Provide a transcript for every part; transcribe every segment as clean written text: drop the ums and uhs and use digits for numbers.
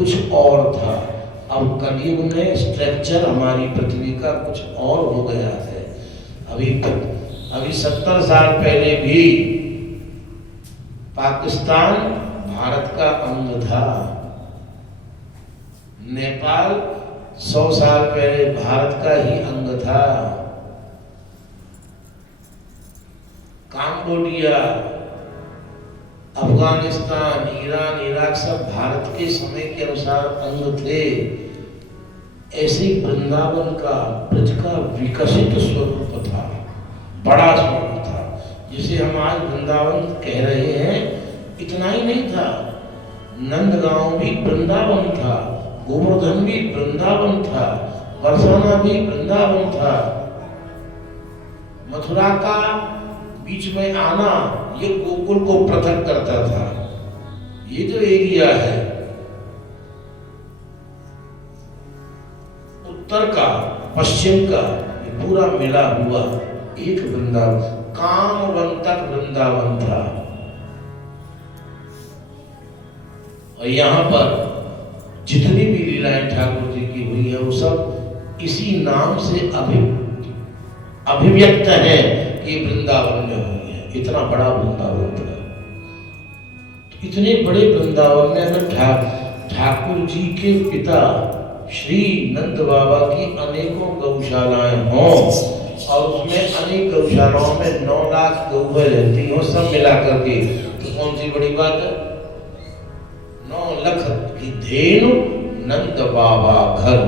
कुछ और था। अब कलयुग में स्ट्रक्चर हमारी पृथ्वी का कुछ और हो गया है। अभी 70 साल पहले भी पाकिस्तान भारत का अंग था। नेपाल 100 साल पहले भारत का ही अंग था। कंबोडिया, अफगानिस्तान, ईरान, इराक सब भारत के समय के अनुसार अंग थे। ऐसे वृंदावन का, ब्रज का विकसित स्वरूप था, बड़ा स्वरूप था, जिसे हम आज वृंदावन कह रहे हैं। इतना ही नहीं था, नंदगांव भी वृंदावन था, गोवर्धन भी वृंदावन था, बरसाना भी वृंदावन था। मथुरा का बीच में आना ये गोकुल को पृथक करता था। ये जो एरिया है उत्तर का, पश्चिम का, ये पूरा मिला हुआ एक वृंदावन, कामवन तक वृंदावन था। और यहाँ पर जितनी भी लीलाएं ठाकुर जी की हुई है वो सब इसी नाम से अभिव्यक्त है कि वृंदावन में हुई है। इतना बड़ा वृंदावन था। तो इतने बड़े वृंदावन में अगर ठाकुर जी के पिता श्री नंद बाबा की अनेकों गौशालाएं हों और उसमें अनेक गौशालाओं में 9 लाख गौएं रहती हो, सब मिला करके, तो कौन सी बड़ी बात है? 9 लाख की धेनु नंद बाबा घर,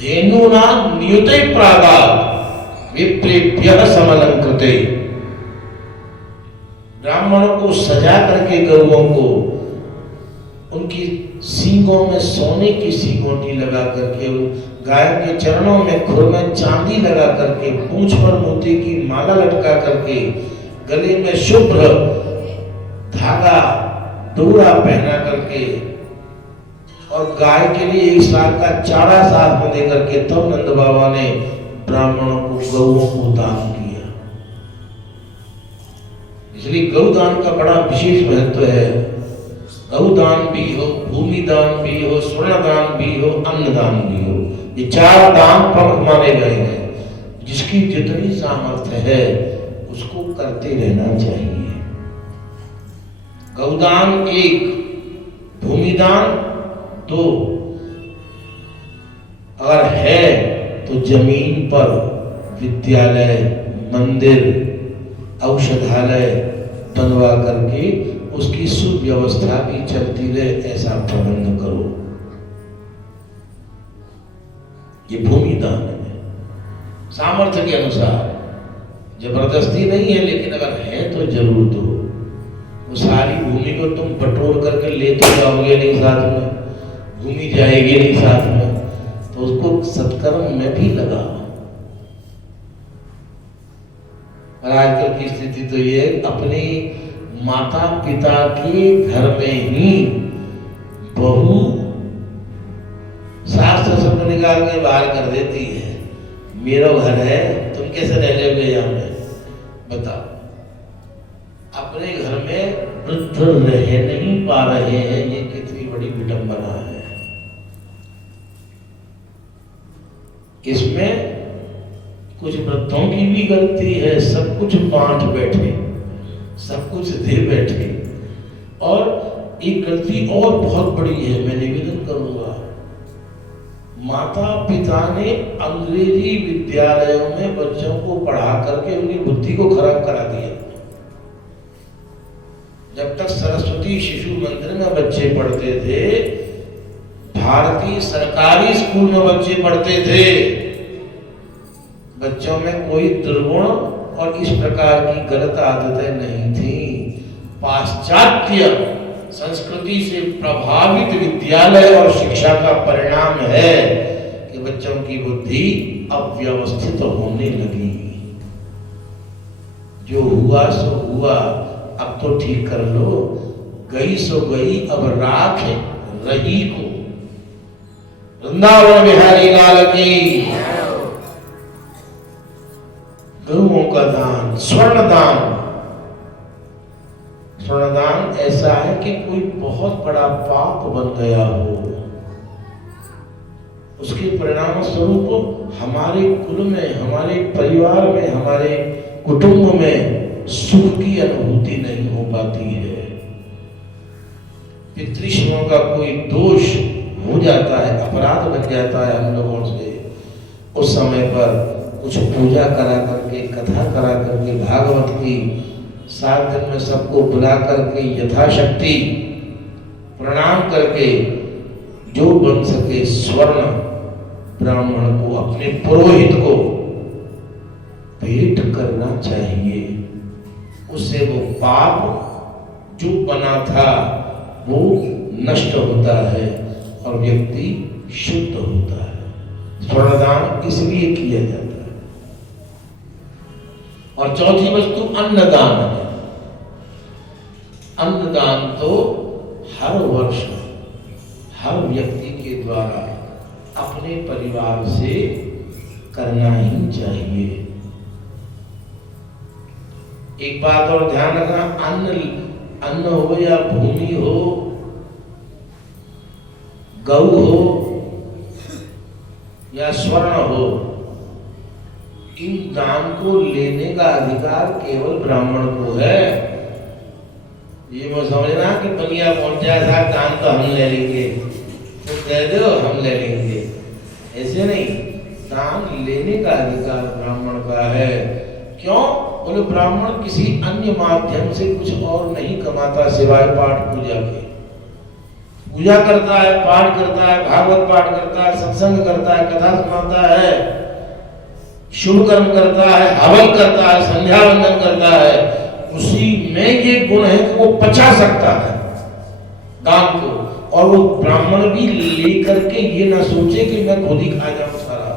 धेनु ना नियुते प्रागा विप्रेभ्यः समलंकृते। ब्राह्मणों को सजा करके गौओं को उनकी सींगों में सोने की सींगोटी लगा करके, गाय के चरणों में खुर में चांदी लगा करके, पूंछ पर मोती की माला लटका करके, गले में शुभ्र धागा डोरा पहना करके और गाय के लिए 1 साल का चारा साथ में दे करके तब नंद बाबा ने ब्राह्मणों को, गौओं को दान किया। इसलिए गौदान का बड़ा विशेष महत्व है। गौदान भी हो, भूमि दान भी हो, स्वर्ण दान भी हो, अन्न दान भी हो, ये 4 दान प्रमुख माने गए हैं। जिसकी जितनी सामर्थ्य है उसको करते रहना चाहिए। गौदान 1, भूमिदान 2, अगर है तो जमीन पर विद्यालय, मंदिर, औषधालय बनवा करके उसकी सुव्यवस्था भी चलती रहे, ऐसा प्रबंध करो। ये भूमिदान है, सामर्थ्य के अनुसार, जबरदस्ती नहीं है, लेकिन अगर है तो जरूर दो। वो सारी भूमि को तुम बटोर करके ले तो जाओगे नहीं साथ में, भूमि जाएगी नहीं साथ में, तो उसको सत्कर्म में भी लगाओ। और आजकल की स्थिति तो ये अपने माता पिता के घर में ही बहू सास ससुर को निकाल के बाहर कर देती है। मेरा घर है, तुम कैसे रह लोगे यहाँ में? बताओ। अपने घर में वृद्ध रह नहीं पा रहे हैं, ये कितनी बड़ी विडंबना है। इसमें कुछ वृद्धों की भी गलती है, सब कुछ बांट बैठे, सब कुछ दे बैठे। और एक गलती और बहुत बड़ी है, मैं निवेदन करूंगा, माता पिता ने अंग्रेजी विद्यालयों में बच्चों को पढ़ा करके उनकी बुद्धि को खराब करा दिया। जब तक सरस्वती शिशु मंदिर में बच्चे पढ़ते थे, भारतीय सरकारी स्कूल में बच्चे पढ़ते थे, बच्चों में कोई दुर्गुण और इस प्रकार की गलत आदतें नहीं थी। पाश्चात्य संस्कृति से प्रभावित विद्यालय और शिक्षा का परिणाम है कि बच्चों की बुद्धि अव्यवस्थित होने लगी। जो हुआ सो हुआ, अब तो ठीक कर लो, गई सो गई, अब राख रही को। वृंदावन बिहारी लाल की। गौओं का दान, स्वर्ण दान स्वर्णदान ऐसा है कि कोई बहुत बड़ा पाप बन गया हो, उसके परिणाम स्वरूप हमारे कुल में, हमारे परिवार में, हमारे कुटुंब में सुख की अनुभूति नहीं हो पाती है। पितृश्रमों का कोई दोष हो जाता है, अपराध बन जाता है हम लोगों से, उस समय पर कुछ पूजा करा करके, कथा करा करके, भागवत की 7 दिन में सबको बुला करके यथाशक्ति प्रणाम करके जो बन सके स्वर्ण ब्राह्मण को, अपने पुरोहित को भेंट करना चाहिए। उससे वो पाप जो बना था वो नष्ट होता है और व्यक्ति शुद्ध होता है। स्वर्णदान इसलिए किया जाता है। और चौथी वस्तु अन्नदान है। अन्नदान तो हर वर्ष हर व्यक्ति के द्वारा अपने परिवार से करना ही चाहिए। एक बात और ध्यान रखना, अन्न हो या भूमि हो, गौ हो या स्वर्ण हो, इन दान को लेने का अधिकार केवल ब्राह्मण को है। ये वो समझना कि बनिया पहुंच जाए साहब दान तो हम ले लेंगे, तो कह दो हम ले लेंगे, ऐसे नहीं। दान लेने का अधिकार ब्राह्मण का है। क्यों? बोले ब्राह्मण किसी अन्य माध्यम से कुछ और नहीं कमाता सिवाय पाठ पूजा के। पूजा करता है, पाठ करता है, भागवत पाठ करता है, सत्संग करता है, कथा सुनाता है, शुभ कर्म करता है, हवन करता है, संध्या वंदन करता है। उसी में ये गुण है कि वो पचा सकता है दान को। और वो ब्राह्मण भी लेकर के ये ना सोचे कि मैं खुद ही खा जाऊं सारा,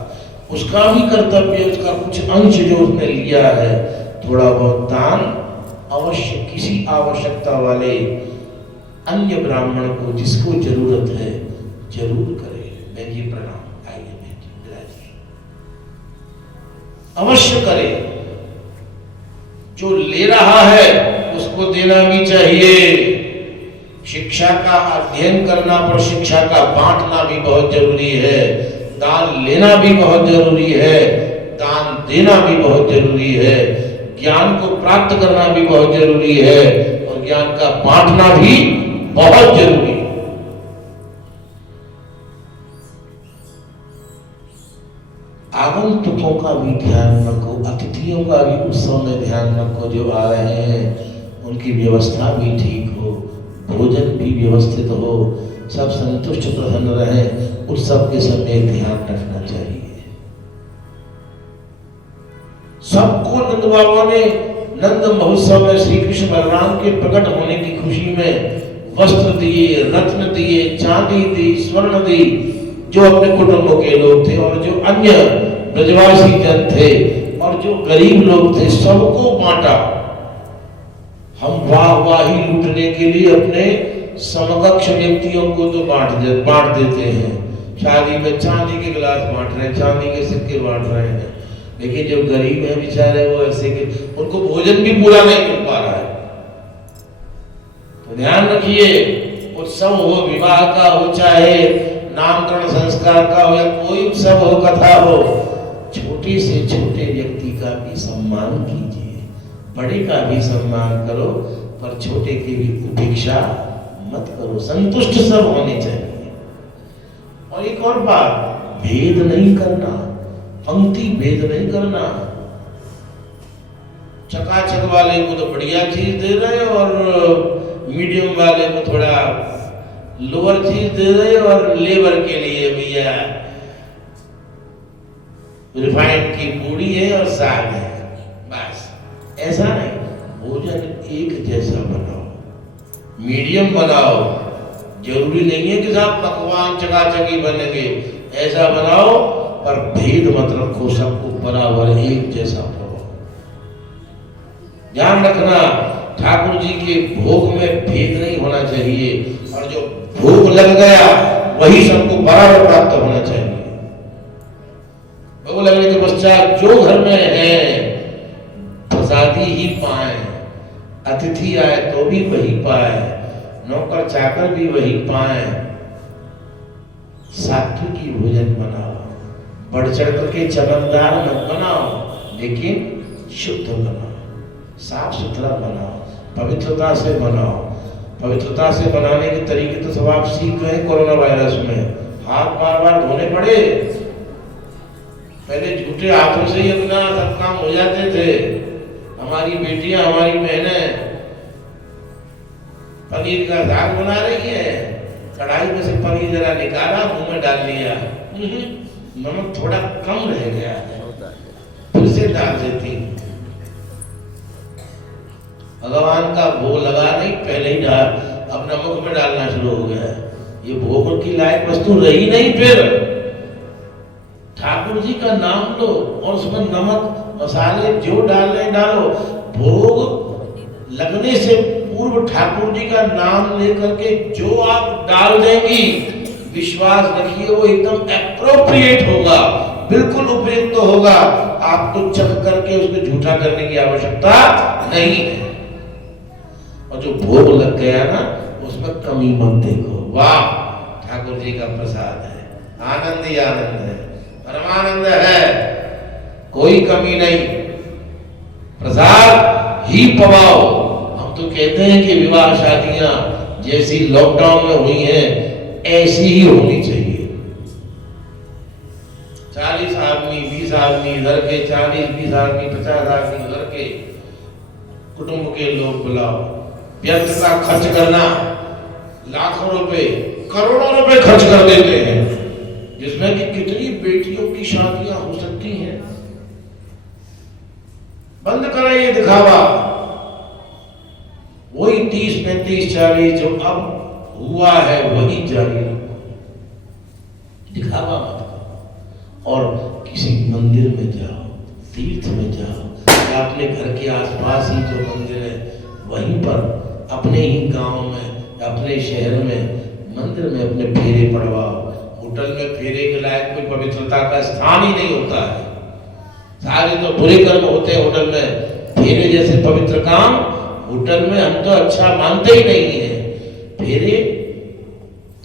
उसका भी कर्तव्य, उसका कुछ अंश जो उसने लिया है, थोड़ा बहुत दान अवश्य किसी आवश्यकता वाले अन्य ब्राह्मण को जिसको जरूरत है जरूर करे। मैं ये प्रणाम, आइए बेटी अवश्य करे। जो ले रहा है उसको देना भी चाहिए। शिक्षा का अध्ययन करना पर शिक्षा का बांटना भी बहुत जरूरी है। दान लेना भी बहुत जरूरी है, दान देना भी बहुत जरूरी है, ज्ञान को प्राप्त करना भी बहुत जरूरी है और ज्ञान का बांटना भी बहुत जरूरी है। आगंतुकों का भी ध्यान रखो, अतिथियों का भी उत्सव में ध्यान रखो। जो आ रहे हैं उनकी व्यवस्था भी ठीक हो, भोजन भी व्यवस्थित हो, सब संतुष्ट प्रसन्न रहे, उत्सव के समय ध्यान रखना चाहिए। सबको नंद बाबा ने नंद महोत्सव में श्री कृष्ण बलराम के प्रकट होने की खुशी में वस्त्र दिए, रत्न दिए, चांदी दी, स्वर्ण दी। जो अपने कुटुंबों के लोग थे और जो अन्य ब्रजवासी जन थे और जो गरीब लोग थे, सबको बांटा। हम वाहवाही लूटने के लिए अपने समकक्ष व्यक्तियों को तो बांट देते हैं। शादी में चांदी के गिलास बांट रहे हैं, चांदी के सिक्के बांट रहे हैं, लेकिन जो गरीब है बेचारे वो ऐसे के उनको भोजन भी पूरा नहीं मिल पा रहा है। तो ध्यान रखिए, उत्सव हो, विवाह का हो, चाहे नामकरण संस्कार का हो या कोई उत्सव हो, कथा हो, छोटे से छोटे व्यक्ति का भी सम्मान कीजिए, बड़े का भी सम्मान करो, पर छोटे की भी उपेक्षा मत करो। संतुष्ट सब होने चाहिए। और एक और बात, भेद नहीं करना, पंक्ति भेद नहीं करना। चकाचक वाले को तो बढ़िया चीज दे रहे और मीडियम वाले को थोड़ा लोअर चीज दे रहे और लेबर के लिए भैया रिफाइंड की पूड़ी है और साग है, बस। ऐसा नहीं, भोजन एक जैसा बनाओ, मीडियम बनाओ। जरूरी नहीं है कि साहब पकवान चकाचकी बनेंगे, ऐसा बनाओ पर भेद मत रखो, सबको बराबर एक जैसा बनाओ। ध्यान रखना, ठाकुर जी के भोग में भेद नहीं होना चाहिए और जो भोग लग गया वही सबको बराबर प्राप्त होना चाहिए। भोग लगने के पश्चात जो घर में है प्रसादी ही पाए, अतिथि आए तो भी वही पाए, नौकर चाकर भी वही पाए। सात्विकी भोजन बनाओ, बढ़ चढ़ करके चमकदार मत बनाओ, लेकिन शुद्ध बनाओ, साफ सुथरा बनाओ, पवित्रता से बनाओ। पवित्रता से बनाने के तरीके तो सब आप सीख गए कोरोना वायरस में। हाथ बार बार धोने पड़े, पहले झूठे हाथों से ही अपना सब काम हो जाते थे। हमारी बेटियां, हमारी बहनें पनीर का साग बना रही है, कढ़ाई में से पनीर जरा निकाला, मुंह में डाल लिया, नमक थोड़ा कम रह गया है, फिर से डाल देती। भगवान का भोग लगा नहीं, पहले ही डाल अपना मुख में डालना शुरू हो गया। ये भोग की लायक वस्तु रही नहीं। फिर ठाकुर जी का नाम लो और उसमें नमक मसाले जो डालने डालो। भोग लगने से पूर्व ठाकुर जी का नाम लेकर के जो आप डाल देंगी, विश्वास रखिए वो एकदम एप्रोप्रिएट होगा, बिल्कुल उपयुक्त होगा। आपको चख करके उसको झूठा करने की आवश्यकता नहीं है। और जो भोग लग गया ना, उसमें कमी मत देखो। वाह, ठाकुर जी का प्रसाद है, आनंद ही आनंद है, परमानंद है, कोई कमी नहीं। प्रसाद ही पवाओ। हम तो कहते हैं कि विवाह शादियां जैसी लॉकडाउन में हुई हैं, ऐसी ही होनी चाहिए। 40 आदमी 20 आदमी इधर के, 40-20 आदमी 50 आदमी उधर के, कुटुंब के लोग बुलाओ। व्यर्थ का खर्च करना, लाखों रुपए करोड़ों रुपए खर्च कर देते हैं, जिसमें कि कितनी बेटियों की शादियां हो सकती हैं। बंद करें ये दिखावा। वही 30, 35, 40 जो अब हुआ है वही जारी रखो, दिखावा मत करो। और किसी मंदिर में जाओ, तीर्थ में जाओ, या अपने घर के आसपास ही जो मंदिर है वहीं पर, अपने ही गांव में, अपने शहर में मंदिर में अपने फेरे पड़वाओ। होटल में फेरे के लायक कोई पवित्रता का स्थान ही नहीं होता है। सारे तो बुरे कर्म होते हैं होटल में, फेरे जैसे पवित्र काम होटल में हम तो अच्छा मानते ही नहीं है। फेरे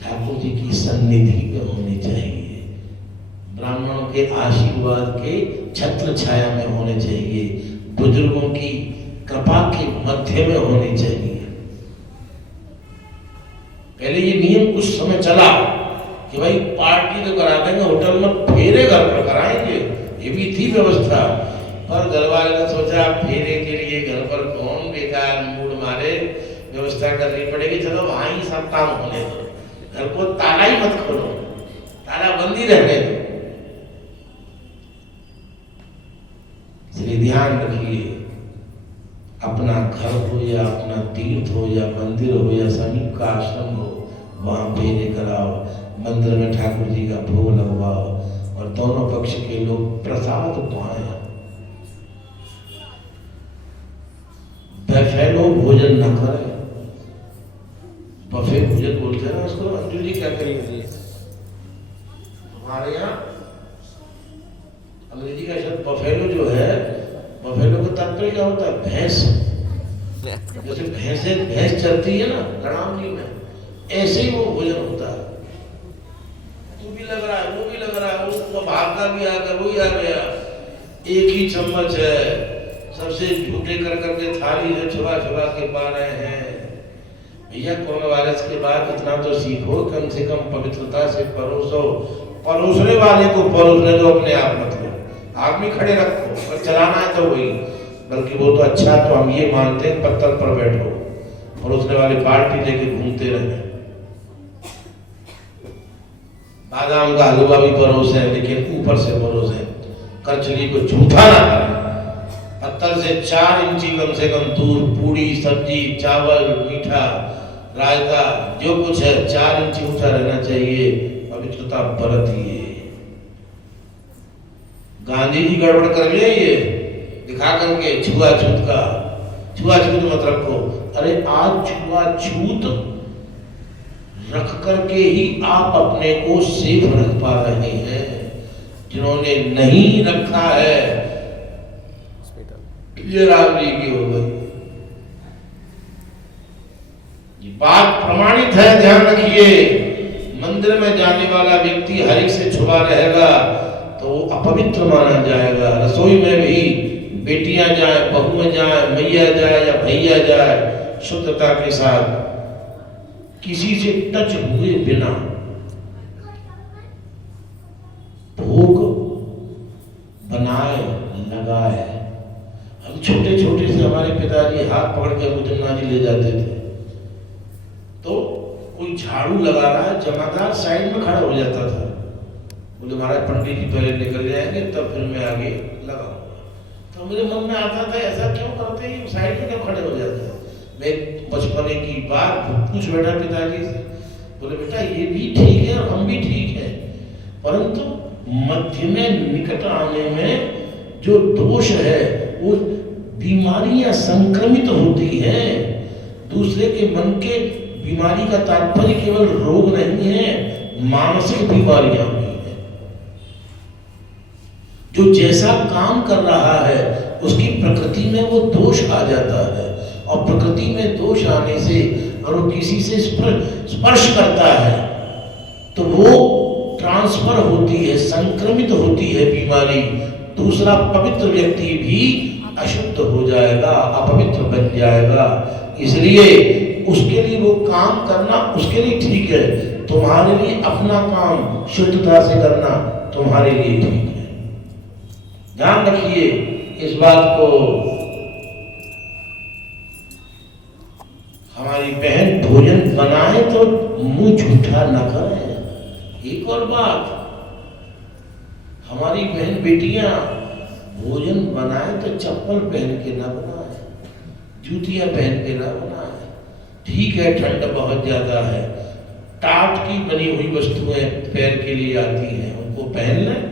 ठाकुर जी की सन्निधि में होने चाहिए, ब्राह्मणों के आशीर्वाद के छत्र छाया में होने चाहिए, बुजुर्गों की कृपा के मध्य में होने चाहिए। पहले ये नियम कुछ समय चला कि भाई पार्टी तो करा देंगे, होटल में फेरे घर पर कराएंगे, ये भी थी व्यवस्था। पर घर वाले ने सोचा फेरे के लिए घर पर कौन बेकार मूड मारे, व्यवस्था करनी पड़ेगी, चलो वहां ही सब काम होने दो, घर को ताला ही मत खोलो, ताला बंद ही रहने दो। इसलिए ध्यान रखिए, अपना घर हो या अपना तीर्थ हो या मंदिर हो या समीप का आश्रम हो, वहां फेरे कराओ, मंदिर में ठाकुर जी का भोग लगवाओ और दोनों पक्ष के लोग प्रसाद पाएं। बफेलो भोजन न करें। बफे भोजन बोलते हैं ना उसको, अंजू जी क्या करेंगे हमारे यहाँ अंग्रेजी का शब्द बफेलो जो है, बफेलो का तात्पर्य क्या होता है? भैंस। जैसे भैंस चलती है ना लड़ाम जी में, ऐसे ही वो भोजन होता है। तू भी लग रहा है, वो भी लग रहा है, वो भाग का भी आ गया, वो ही आ गया, एक ही चम्मच है, सबसे झूठे कर करके थाली से छुपा छुपा के पा रहे हैं। भैया कोरोना वायरस के बाद इतना तो सीखो, कम से कम पवित्रता से परोसो। परोसने वाले को परोसने दो, अपने आप मतलब आदमी खड़े रखो और चलाना है तो वही, बल्कि वो तो अच्छा, तो हम ये मानते हैं पत्थर पर बैठो, परोसने वाले पार्टी लेके घूमते रहे। बादाम का हलवा भी परोसे, लेकिन ऊपर से परोसे, कचली को झूठा ना करें। पत्थर से 4 इंची कम से कम दूर पूड़ी, सब्जी, चावल, मीठा, रायता, जो कुछ है 4 इंची ऊंचा रहना चाहिए। पवित्रता बरतिए। गांधी जी गड़बड़ कर गए, ये दिखा करके छुआछूत मत रखो। अरे आज छुआछूत रख करके ही आप अपने को सेफ रख पा रहे हैं। जिन्होंने नहीं रखा है, ये राम जी की हो गई, बात प्रमाणित है, ध्यान रखिए। मंदिर में जाने वाला व्यक्ति हरि से छुपा रहेगा तो वो अपवित्र माना जाएगा। रसोई में भी बेटियां जाए, बहुएं जाए, मैया जाए या भैया जाए, शुद्धता के साथ किसी से टच हुए बिना भोग बनाए लगाए। हम छोटे छोटे से हमारे पिताजी हाथ पकड़ के मुजन्ना जी ले जाते थे, तो कोई झाड़ू लगा रहा है, जमादार साइड में खड़ा हो जाता था, बोले महाराज पंडित जी पहले निकल जाएंगे तब फिर मैं आगे लगाऊंगा। तो मेरे मन में आता था ऐसा क्यों करते हैं, साइड में क्यों खड़े हो जाते हैं। मैं बचपने की बात पूछ बैठा पिताजी से, बोले बेटा ये भी ठीक है और हम भी ठीक है, परंतु मध्य में निकट आने में जो दोष है वो बीमारियां संक्रमित होती हैं। दूसरे के मन के बीमारी का तात्पर्य केवल रोग नहीं है, मानसिक बीमारियां भी है। जो जैसा काम कर रहा है उसकी प्रकृति में वो दोष आ जाता है, और प्रकृति में दोष आने से और वो किसी से स्पर्श करता है तो वो ट्रांसफर होती है, संक्रमित होती है बीमारी। दूसरा पवित्र व्यक्ति भी अशुद्ध हो जाएगा, अपवित्र बन जाएगा। इसलिए उसके लिए वो काम करना उसके लिए ठीक है, तुम्हारे लिए अपना काम शुद्धता से करना तुम्हारे लिए ठीक है। ध्यान रखिए इस बात को। हमारी बहन भोजन बनाए तो मुंह झूठा न करे। एक और बात, हमारी बहन बेटियां भोजन बनाए तो चप्पल पहन के ना बनाए, जूतियां पहन के ना बनाए। ठीक है ठंड बहुत ज्यादा है, टाट की बनी हुई वस्तुएं पैर के लिए आती हैं, उनको पहन लें।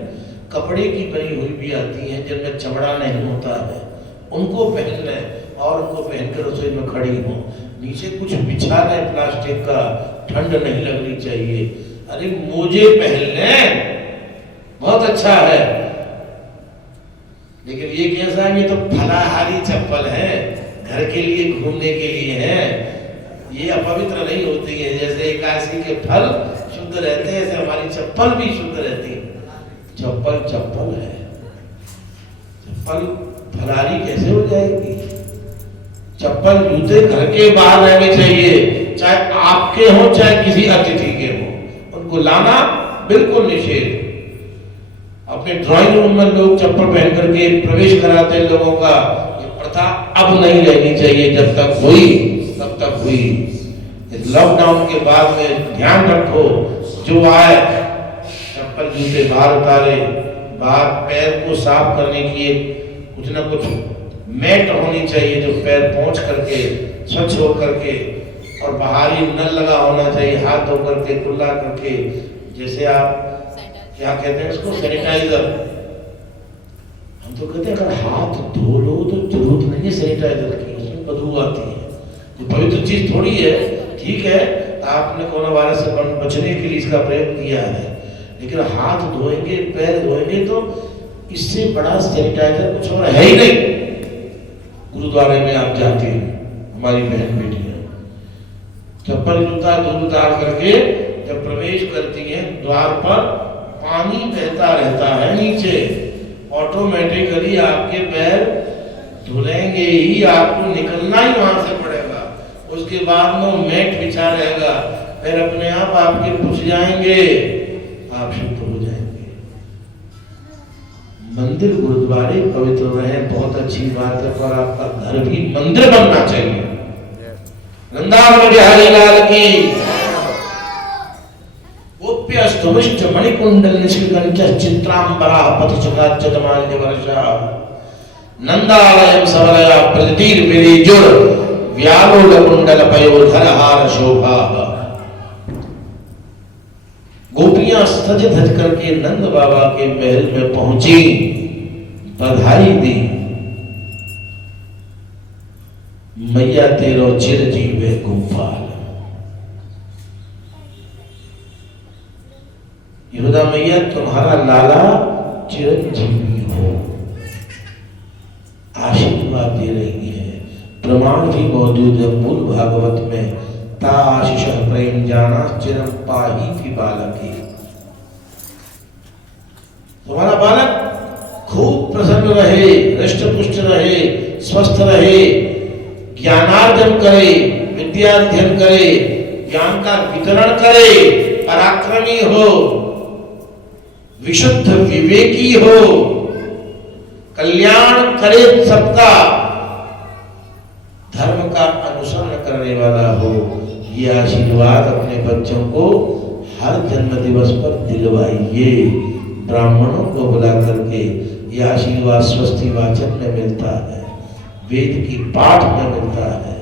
कपड़े की बनी हुई भी आती हैं जिनमें चमड़ा नहीं होता है, उनको पहन लें और उनको पहनकर रसोई में खड़ी हो। नीचे कुछ बिछा लें प्लास्टिक का, ठंड नहीं लगनी चाहिए। अरे मोजे पहन लें, बहुत अच्छा है, लेकिन ये कैसा है, ये तो फलाहारी चप्पल है, घर के लिए घूमने के लिए है, ये अपवित्र नहीं होती है। जैसे एकादशी के फल शुद्ध रहते हैं ऐसे हमारी चप्पल भी शुद्ध रहती है। चप्पल चप्पल है, चप्पल फलाहारी कैसे हो जाएगी। चप्पल जूते घर के बाहर रहने चाहिए, चाहे आपके हो चाहे किसी अतिथि के हो, उनको लाना बिल्कुल निषेध। अपने ड्राइंग रूम में लोग चप्पल पहन करके प्रवेश कराते हैं लोगों का, ये प्रथा अब नहीं रहनी चाहिए। जब तक हुई तब तक हुई। इस लॉकडाउन के बाद में ध्यान रखो, जो आए चप्पल जूते बाहर उतारे, बाहर पैर को साफ करने की कुछ ना कुछ मैट होनी चाहिए जो पैर पहुंच करके स्वच्छ हो करके, और बाहरी नल लगा होना चाहिए, हाथ धो करके कुल्ला करके, जैसे आप क्या कहते हैं इसको, सैनिटाइजर। हम तो कहते हैं अगर हाथ धो लो तो जरूरत नहीं है सैनिटाइजर की, उसमें बदबू आती है। ये पवित्र चीज थोड़ी है। ठीक है आपने कोरोना वायरस से बचने के लिए इसका प्रयोग किया है, लेकिन हाथ धोएंगे पैर धोएंगे तो इससे बड़ा सैनिटाइजर कुछ और है ही नहीं। गुरुद्वारे में आप जाते हैं, हमारी बहन बेटियां चप्पल जूता दूर उतार करके जब प्रवेश करती हैं, द्वार पर पानी बहता रहता है नीचे, ऑटोमेटिकली आपके पैर धुलेंगे ही, आपको निकलना ही वहां से पड़ेगा। उसके बाद में मैट बिछा रहेगा, पैर अपने आप आपके पुछ जाएंगे, आप शुद्ध हो जाएंगे। मंदिर गुरुद्वारे पवित्र रहे, बहुत अच्छी बात है, पर आपका घर भी मंदिर बनना चाहिए। वृंदावन बिहारी लाल की। गोप्यस्तुभिश्च मणिकुंडल निष्कंठ चित्रांबरा पथचकाच्यतमाल्य वर्षा नंदालयम सबलया प्रतितीर विरेजुर व्यालोल कुंडल पयोधर हार शोभा। गोपियां सज धज करके नंद बाबा के महल में पहुंची, बधाई दी, मैया तेरो चिरजीव गोपाल। यशोदा मैया तुम्हारा लाला चिरंजीवी हो, आशीर्वाद दे रही है। प्रमाण भी मौजूद है मूल भागवत में, ताशिष प्रेम जाना चिरम पाही थी बालकी। तुम्हारा बालक खूब प्रसन्न रहे, हृष्ट पुष्ट रहे, स्वस्थ रहे, ज्ञानार्जन करे, विद्याध्ययन करे, ज्ञान का वितरण करे, पराक्रमी हो, विशुद्ध विवेकी हो, कल्याण करे सबका, धर्म का अनुसरण करने वाला हो। ये आशीर्वाद अपने बच्चों को हर जन्म दिवस पर दिलवाइए। ब्राह्मणों को बुला करके यह आशीर्वाद स्वस्ति वाचन में मिलता है, वेद की पाठ में मिलता है,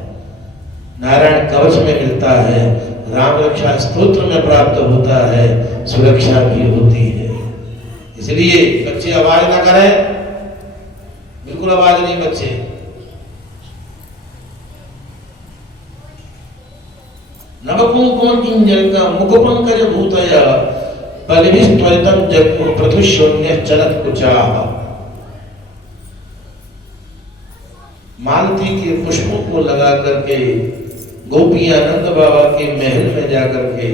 नारायण कवच में मिलता है, राम रक्षा स्तोत्र में प्राप्त होता है, सुरक्षा भी होती है। इसलिए बच्चे आवाज ना करें, बिल्कुल आवाज नहीं बच्चे। नवकुंकुम किंजल का मुखपंकज भूतया बलिभिस्त्वरितम जग्मुः पृथुशून्य चलत कुचाः। मालती के पुष्पों को लगा करके गोपियां नंद बाबा के महल में जाकर के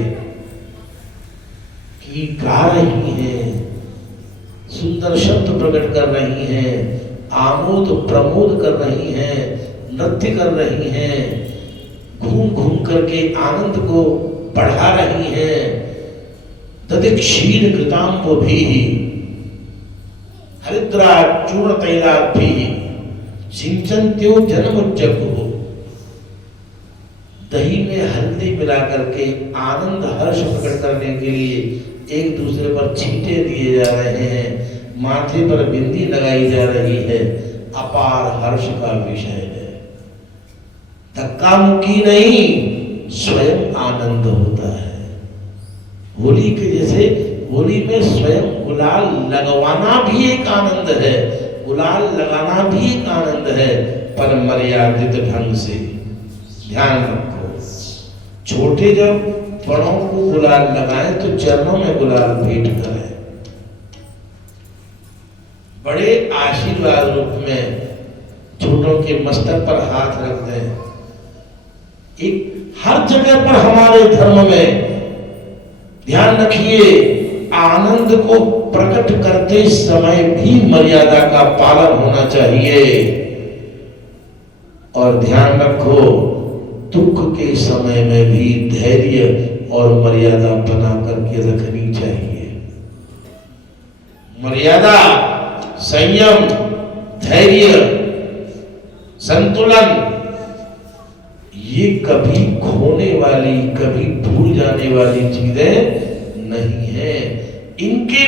की गा रही हैं, सुंदर शब्द प्रकट कर रही हैं, आमोद प्रमोद कर रही हैं, नृत्य कर रही हैं, घूम घूम करके आनंद को बढ़ा रही हैं। तदिक्षीर कृतांबो भी हरिद्रा चूर्ण तैलात् भी सिंचन्त्यो जनमुज्जगो। दही में हल्दी मिला करके आनंद हर्ष प्रकट करने के लिए एक दूसरे पर छींटे दिए जा रहे हैं, माथे पर बिंदी लगाई जा रही है, अपार हर्ष का विषय है। धक्का मुक्की नहीं, स्वयं आनंद होता है। होली के जैसे होली में स्वयं गुलाल लगवाना भी एक आनंद है, गुलाल लगाना भी एक आनंद है, पर मर्यादित ढंग से। ध्यान रखो, छोटे जब बड़ों को गुलाल लगाएं तो चरणों में गुलाल भेंट करें, बड़े आशीर्वाद रूप में छोटों के मस्तक पर हाथ रख दें। एक हर जगह पर हमारे धर्म में ध्यान रखिए, आनंद को प्रकट करते समय भी मर्यादा का पालन होना चाहिए। और ध्यान रखो, दुख के समय में भी धैर्य और मर्यादा बना करके रखनी चाहिए। मर्यादा, संयम, धैर्य, संतुलन, ये कभी खोने वाली, कभी भूल जाने वाली चीजें नहीं है। इनके